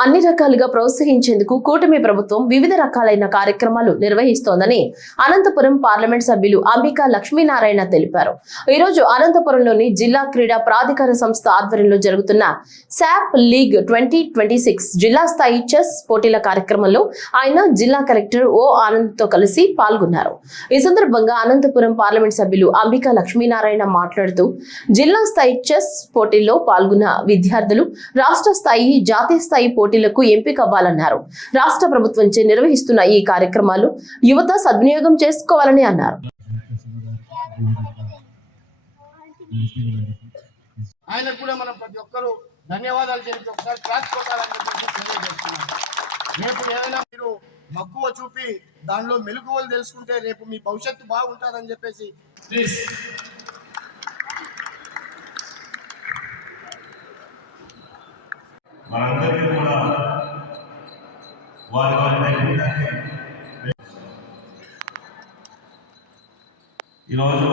అన్ని రకాలుగా ప్రోత్సహించేందుకు కూటమి ప్రభుత్వం వివిధ రకాలైన కార్యక్రమాలు నిర్వహిస్తోందని అనంతపురం పార్లమెంట్ సభ్యులు అంబికా లక్ష్మీనారాయణ తెలిపారు. ఈ రోజు అనంతపురంలోని జిల్లా క్రీడా ప్రాధికార సంస్థ ఆధ్వర్యంలో జరుగుతున్న శాప్ లీగ్ 2026 జిల్లా స్థాయి చెస్ పోటీల కార్యక్రమంలో ఆయన జిల్లా కలెక్టర్ ఓ ఆనంద్ తో కలిసి పాల్గొన్నారు. ఈ సందర్భంగా అనంతపురం పార్లమెంట్ సభ్యులు అంబికా లక్ష్మీనారాయణ మాట్లాడుతూ జిల్లా స్థాయి చెస్ పోటీల్లో పాల్గొన్న విద్యార్థులు రాష్ట్ర స్థాయి, జాతీయ స్థాయి పోటీలకు ఎంపిక అవ్వాలన్నారు. రాష్ట్ర ప్రభుత్వంచే నిర్వహిస్తున్న ఈ కార్యక్రమాలు యువత సద్వినియోగం చేసుకోవాలని అన్నారు. ఆయనకు కూడా మనం ప్రతి ఒక్కరూ ధన్యవాదాలు చెప్పి ఒకసారి క్లాస్ కొట్టాలని చెప్పి తెలియజేస్తున్నాను. రేపు ఏదైనా మీరు మక్కువ చూపి దానిలో మెలకువలు తెలుసుకుంటే రేపు మీ భవిష్యత్తు బాగుంటుందని చెప్పేసి ప్లీజ్. మనందరికీ కూడా వారి నైపుణ్యాన్ని ఈరోజు